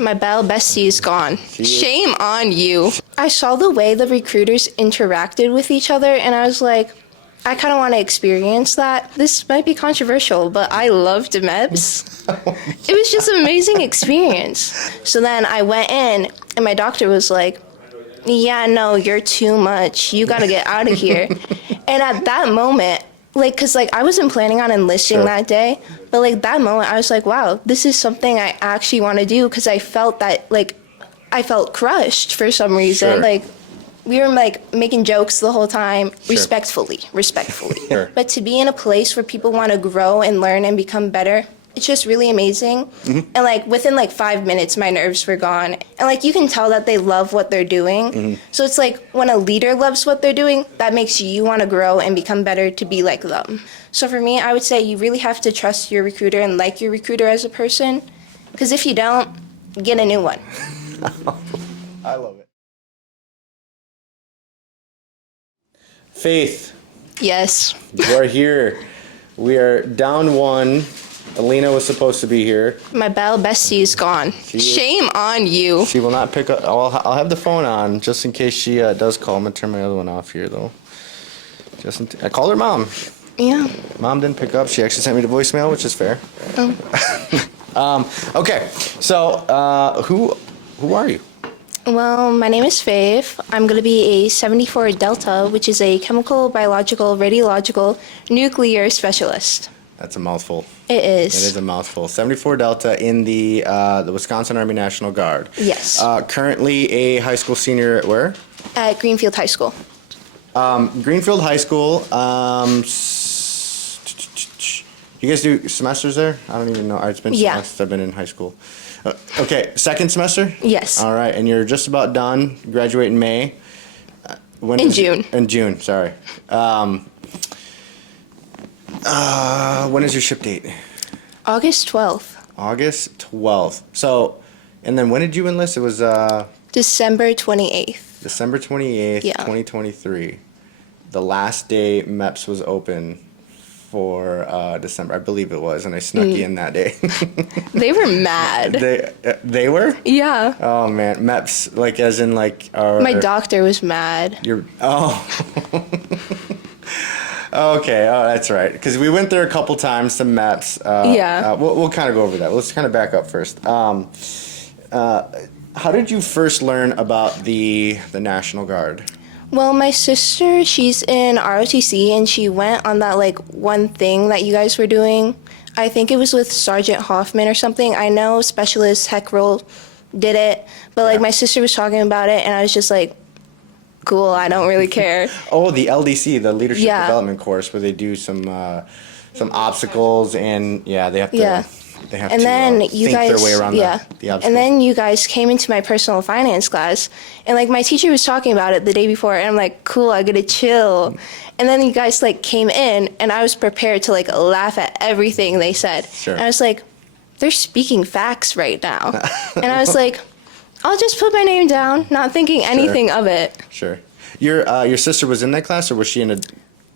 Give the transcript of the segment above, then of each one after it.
My battle bestie is gone. Shame on you. I saw the way the recruiters interacted with each other, and I was like, I kind of want to experience that. This might be controversial, but I loved MEBS. It was just an amazing experience. So then I went in, and my doctor was like, yeah, no, you're too much. You got to get out of here. And at that moment, because I wasn't planning on enlisting that day, but that moment I was like, wow, this is something I actually want to do, because I felt that I felt crushed for some reason. We were making jokes the whole time, respectfully. But to be in a place where people want to grow and learn and become better, it's just really amazing. And within 5 minutes, my nerves were gone. And you can tell that they love what they're doing. So it's when a leader loves what they're doing, that makes you want to grow and become better to be like them. So for me, I would say you really have to trust your recruiter and like your recruiter as a person. Because if you don't, get a new one. I love it. Faith. Yes. You are here. We are down one. Alina was supposed to be here. My battle bestie is gone. Shame on you. She will not pick up. I'll have the phone on just in case she does call. I'm going to turn my other one off here, though. I called her mom. Yeah. Mom didn't pick up. She actually sent me the voicemail, which is fair. Oh. Okay. So, who are you? Well, my name is Faith. I'm going to be a 74 Delta, which is a chemical, biological, radiological, nuclear specialist. That's a mouthful. It is. It is a mouthful. 74 Delta in the Wisconsin Army National Guard. Yes. Currently a high school senior at where? At Greenfield High School. Greenfield High School. You guys do semesters there? I don't even know. It's been since I've been in high school. Okay, second semester? Yes. All right, and you're just about done. Graduate in May. June. In June, sorry. When is your ship date? August 12th. August 12th. So, and then when did you enlist? It was December 28th. December 28th, 2023. The last day MEPS was open for December, I believe it was, and I snuck you in that day. They were mad. They were? Yeah. Oh man, MEPS, as in our... My doctor was mad. Okay, that's right. Because we went there a couple times to MEPS. We'll kind of go over that. Let's kind of back up first. How did you first learn about the National Guard? Well, my sister, she's in ROTC, and she went on that one thing that you guys were doing. I think it was with Sergeant Hoffman or something. I know Specialist Heckrell did it, but my sister was talking about it, and I was just like, cool, I don't really care. Oh, the LDC, the Leadership Development course, where they do some obstacles, and they have to think their way around the obstacles. And then you guys came into my personal finance class, and my teacher was talking about it the day before, and I'm like, cool, I get to chill. And then you guys came in, and I was prepared to laugh at everything they said. Sure. And I was like, they're speaking facts right now. And I was like, I'll just put my name down, not thinking anything of it. Sure. Your sister was in that class, or was she in a...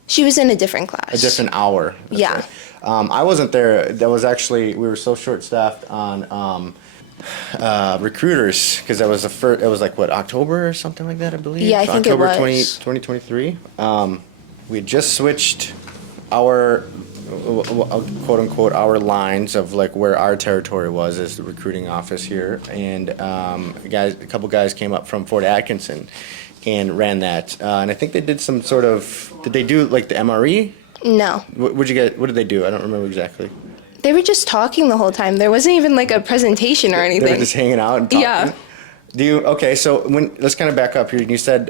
She was in a different class. A different hour. Yeah. Right. I wasn't there. That was actually, we were so short-staffed on recruiters, because that was the first, it was October or something like that, I believe? Yeah, I think it was. October 2023. We had just switched our, quote-unquote, our lines of where our territory was as the recruiting office here, and a couple guys came up from Fort Atkinson and ran that, and I think they did some sort of, did they do the MRE? No. What did they do? I don't remember exactly. They were just talking the whole time. There wasn't even a presentation or anything. They were just hanging out and talking? Yeah. Okay, so let's kind of back up here. You said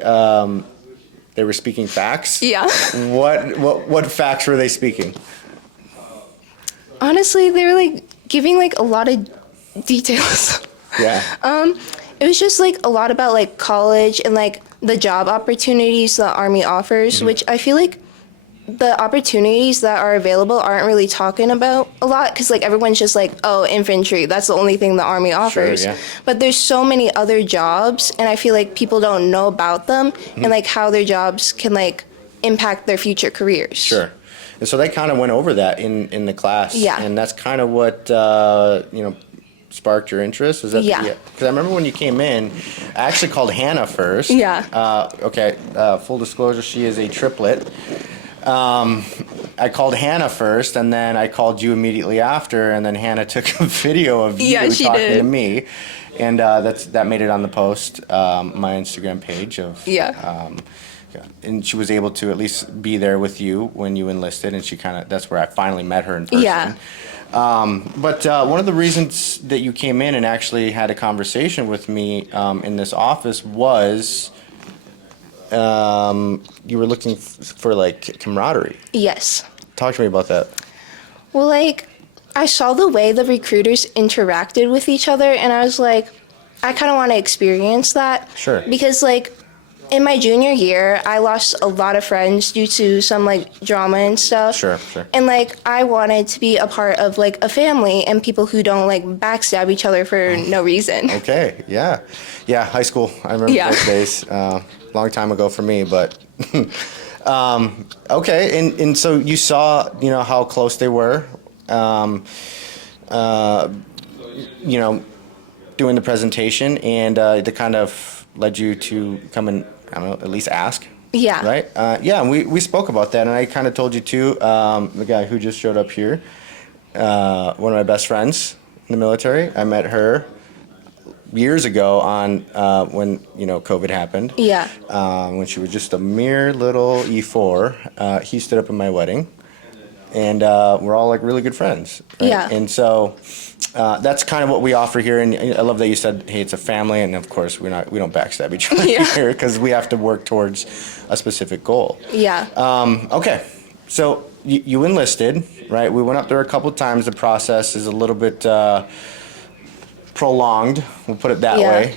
they were speaking facts? Yeah. What facts were they speaking? Honestly, they were giving a lot of details. Yeah. It was just a lot about college and the job opportunities the Army offers, which I feel the opportunities that are available aren't really talking about a lot, because everyone's just oh, infantry, that's the only thing the Army offers. Sure, yeah. But there's so many other jobs, and I feel people don't know about them and how their jobs can impact their future careers. Sure. And so they kind of went over that in the class. Yeah. And that's kind of what sparked your interest? Is that Yeah. Because I remember when you came in, I actually called Hannah first. Yeah. Okay. Full disclosure, she is a triplet. I called Hannah first, and then I called you immediately after, and then Hannah took a video of you Yeah, she talking did. to me, and that made it on the post, my Instagram page of Yeah. and she was able to at least be there with you when you enlisted, and that's where I finally met her in person. Yeah. But one of the reasons that you came in and actually had a conversation with me in this office was you were looking for like camaraderie. Yes. Talk to me about that. Well, like, I saw the way the recruiters interacted with each other, and I was like, I kind of want to experience that. Sure. Because, like, in my junior year, I lost a lot of friends due to some, like, drama and stuff. Sure. And, like, I wanted to be a part of, like, a family and people who don't, like, backstab each other for no reason. Okay, yeah. Yeah, high school. I remember those days. Long time ago for me, but... okay, and so you saw, how close they were, doing the presentation, and that kind of led you to come and, I don't know, at least ask. Yeah. Right? Yeah, and we spoke about that, and I kind of told you too, the guy who just showed up here, one of my best friends in the military, I met her years ago on when COVID happened. Yeah. When she was just a mere little E4, he stood up in my wedding, and we're all like really good friends. Right? Yeah. And so that's kind of what we offer here. And I love that you said, "Hey, it's a family," and of course we don't backstab each other here because we have to work towards a specific goal. Yeah. Okay, so you enlisted, right? We went up there a couple times. The process is a little bit prolonged, we'll put it that way,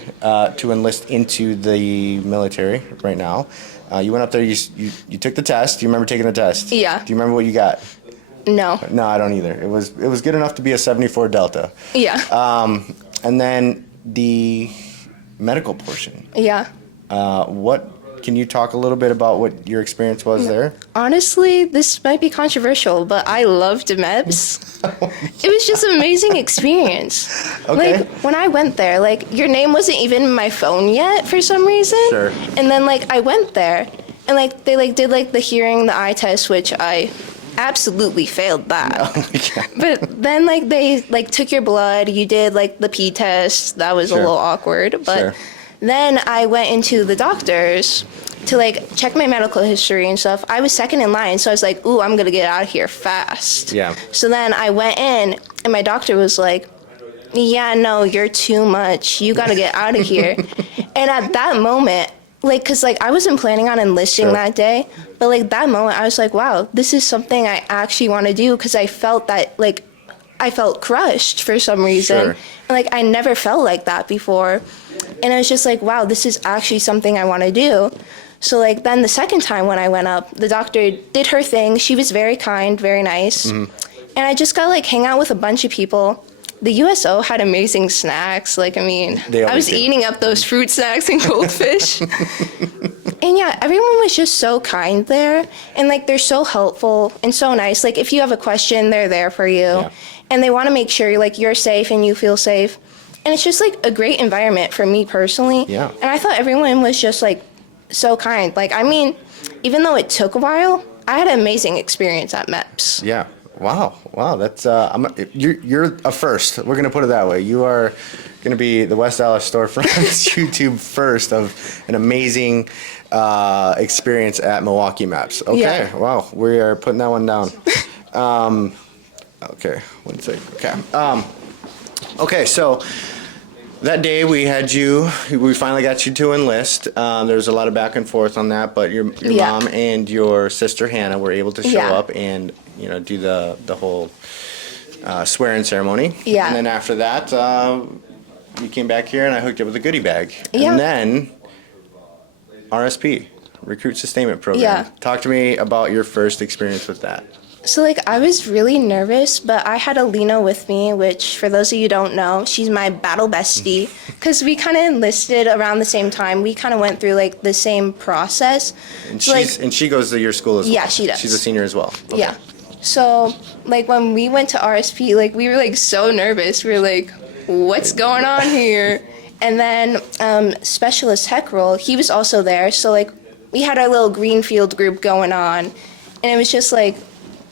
to enlist into the military right now. You went up there, you took the test. Do you remember taking the test? Yeah. Do you remember what you got? No. No, I don't either. It was good enough to be a 74 Delta. Yeah. And then the medical portion. Yeah. Can you talk a little bit about what your experience was there? Honestly, this might be controversial, but I loved MEPS. It was just an amazing experience. Okay. Like, when I went there, like, your name wasn't even in my phone yet for some reason. Sure. And then, like, I went there, and, like, they, like, did, like, the hearing, the eye test, which I absolutely failed that. Oh my God. But then, like, they, like, took your blood, you did, like, the P test. That was a Sure. little awkward. But Sure. then I went into the doctors to, like, check my medical history and stuff. I was second in line, so I was like, ooh, I'm going to get out of here fast. Yeah. So then I went in, and my doctor was like, yeah, no, you're too much. You got to get out of here. And at that moment, like, because, like, I wasn't planning on enlisting Sure. that day, but, like, that moment, I was like, wow, this is something I actually want to do, because I felt that, like, I felt crushed for some reason. Sure. And, like, I never felt like that before. And I was just like, wow, this is actually something I want to do. So, like, then the second time when I went up, the doctor did her thing. She was very kind, very nice. Mm-hmm. And I just got to, like, hang out with a bunch of people. The USO had amazing snacks. Like, I mean, They I always was do. eating up those fruit snacks and goldfish. And, yeah, everyone was just so kind there. And, like, they're so helpful and so nice. Like, if you have a question, they're there for you. Yeah. And they want to make sure, like, you're safe and you feel safe. And it's just, like, a great environment for me personally. Yeah. And I thought everyone was just, like, so kind. Like, I mean, even though it took a while, I had an amazing experience at MEPS. Yeah. Wow. That's you're a first. We're gonna put it that way. You are gonna be the West Dallas Storefront's YouTube first of an amazing experience at Milwaukee MEPS. Okay. Yeah. Wow. We are putting that one down. Okay. 1 second. Okay. Okay. So. That day we finally got you to enlist. There was a lot of back and forth on that, but your Yeah. mom and your sister Hannah were able to show Yeah. up and do the whole swearing ceremony. Yeah. And then after that, you came back here and I hooked you up with a goodie bag. Yeah. And then RSP, Recruit Sustainment Program. Yeah. Talk to me about your first experience with that. So, like, I was really nervous, but I had Alina with me, which, for those of you who don't know, she's my battle bestie, because we kind of enlisted around the same time. We kind of went through, like, the same process. And So, like, she goes to your school as well. Yeah, she does. She's a senior as well. Okay. Yeah. So, like, when we went to RSP, like, we were, like, so nervous. We were like, what's going on here? And then specialist tech role, he was also there. So like we had our little greenfield group going on, and it was just like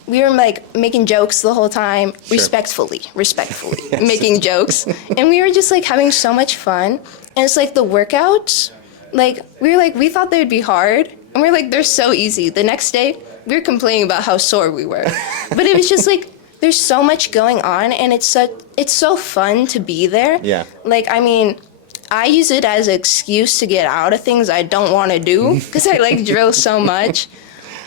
we were like making jokes the whole time, respectfully yes. Making jokes, and we were just like having so much fun. And it's like the workouts, like we thought they would be hard, and we were like they're so easy. The next day we were complaining about how sore we were, but it was just like there's so much going on, and it's so fun to be there. Yeah. Like I mean, I use it as an excuse to get out of things I don't want to do because I like drill so much.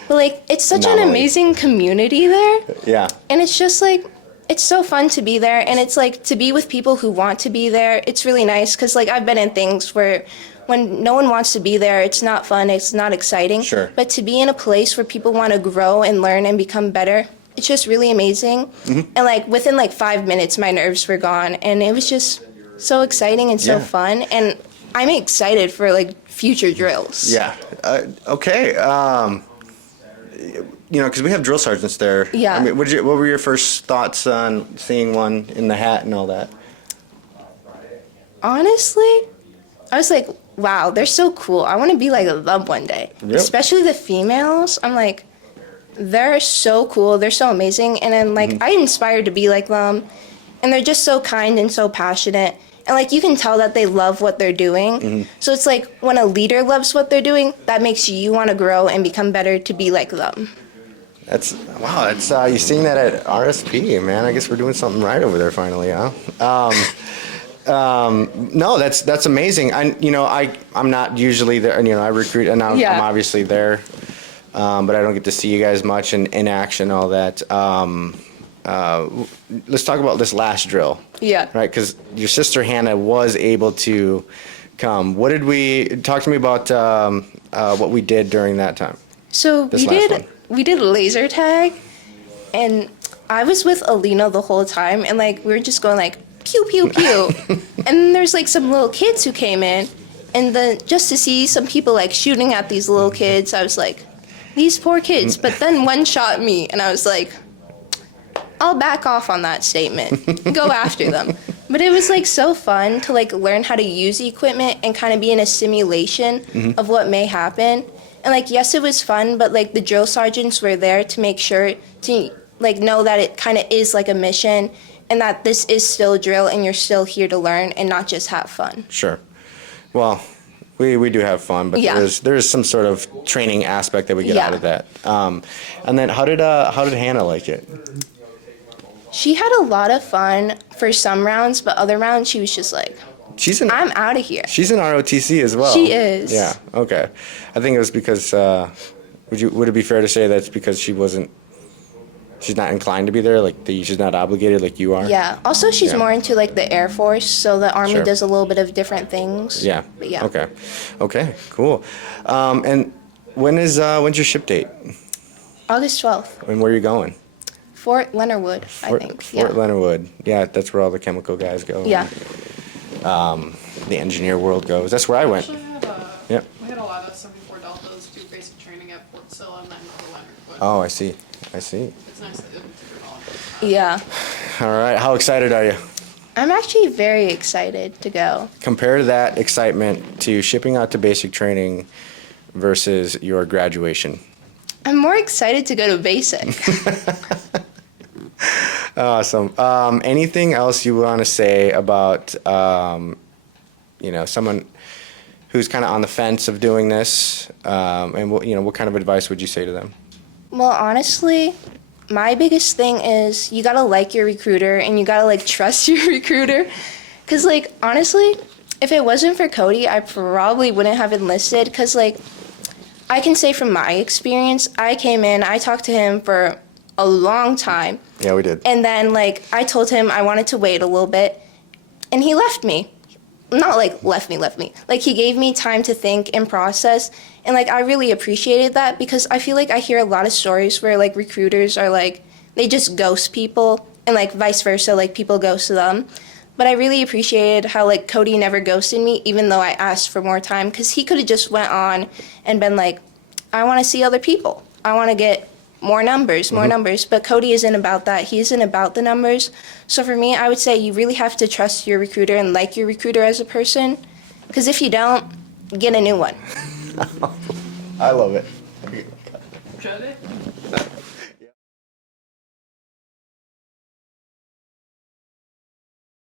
But like, it's such an amazing community there. Yeah. And it's just like, it's so fun to be there. And it's like, to be with people who want to be there, it's really nice. Because like, I've been in things where when no one wants to be there, it's not fun, it's not exciting. Sure. But to be in a place where people want to grow and learn and become better, it's just really amazing. Mm-hmm. And like, within like 5 minutes, my nerves were gone. And it was just so exciting and so fun. And I'm excited for like future drills. Yeah. Okay. You know, because we have drill sergeants there. Yeah. I mean, what were your first thoughts on seeing one in the hat and all that? Honestly, I was like, wow, they're so cool. I want to be like them one day. Yep. Especially the females. I'm like, they're so cool. They're so amazing. And then like, I inspired to be like them. And they're just so kind and so passionate. And like, you can tell that they love what they're doing. So it's like when a leader loves what they're doing, that makes you want to grow and become better to be like them. That's you're seeing that at RSP, man. I guess we're doing something right over there finally, huh? No, that's amazing. I'm not usually there. You know, I recruit, and I'm obviously there, but I don't get to see you guys much in action, all that. Let's talk about this last drill. Yeah. Right, because your sister Hannah was able to come. What did we talk to me about? What we did during that time? So we did laser tag, and I was with Alina the whole time, and like we were just going like pew pew pew, and then there's like some little kids who came in, and then just to see some people like shooting at these little kids, I was like, these poor kids. But then one shot me, and I was like, I'll back off on that statement. Go after them. But it was like so fun to like learn how to use equipment and kind of be in a simulation of what may happen. And like, yes, it was fun, but like the drill sergeants were there to make sure to like know that it kind of is like a mission and that this is still drill and you're still here to learn and not just have fun. Sure. Well, we do have fun, but there is some sort of training aspect that we get out of that. And then how did Hannah like it? She had a lot of fun for some rounds, but other rounds she was just like, I'm out of here. She's in ROTC as well. She is. Yeah, okay. I think it was because, would it be fair to say that's because she's not inclined to be there, like she's not obligated like you are? Yeah. Also, she's more into like the Air Force, so the Army does a little bit of different things. Yeah. But yeah. Okay, cool. And when's your ship date? August 12th. And where are you going? Fort Leonard Wood, I think. Fort Leonard Wood. Yeah, that's where all the chemical guys go. Yeah. The engineer world goes. That's where I went. We had a lot of 74 Deltas do basic training at Fort Sill and then Fort Leonard Wood. Oh, I see. It's nice that you're volunteers. Yeah. All right. How excited are you? I'm actually very excited to go. Compare that excitement to shipping out to basic training versus your graduation. I'm more excited to go to basic. Awesome. Anything else you want to say about, someone who's kind of on the fence of doing this, and what kind of advice would you say to them? Well, honestly, my biggest thing is you gotta like your recruiter and you gotta like trust your recruiter. Cause like, honestly, if it wasn't for Cody, I probably wouldn't have enlisted. Cause like, I can say from my experience, I came in, I talked to him for a long time. Yeah, we did. And then like, I told him I wanted to wait a little bit and he left me. Not like left me. Like he gave me time to think and process. And like, I really appreciated that because I feel like I hear a lot of stories where like recruiters are like, they just ghost people and like vice versa, like people ghost them. But I really appreciated how like Cody never ghosted me even though I asked for more time because he could have just went on and been like, I want to see other people. I want to get more numbers, more numbers. But Cody isn't about that. He isn't about the numbers. So for me, I would say you really have to trust your recruiter and like your recruiter as a person. Because if you don't, get a new one. I love it. Should it?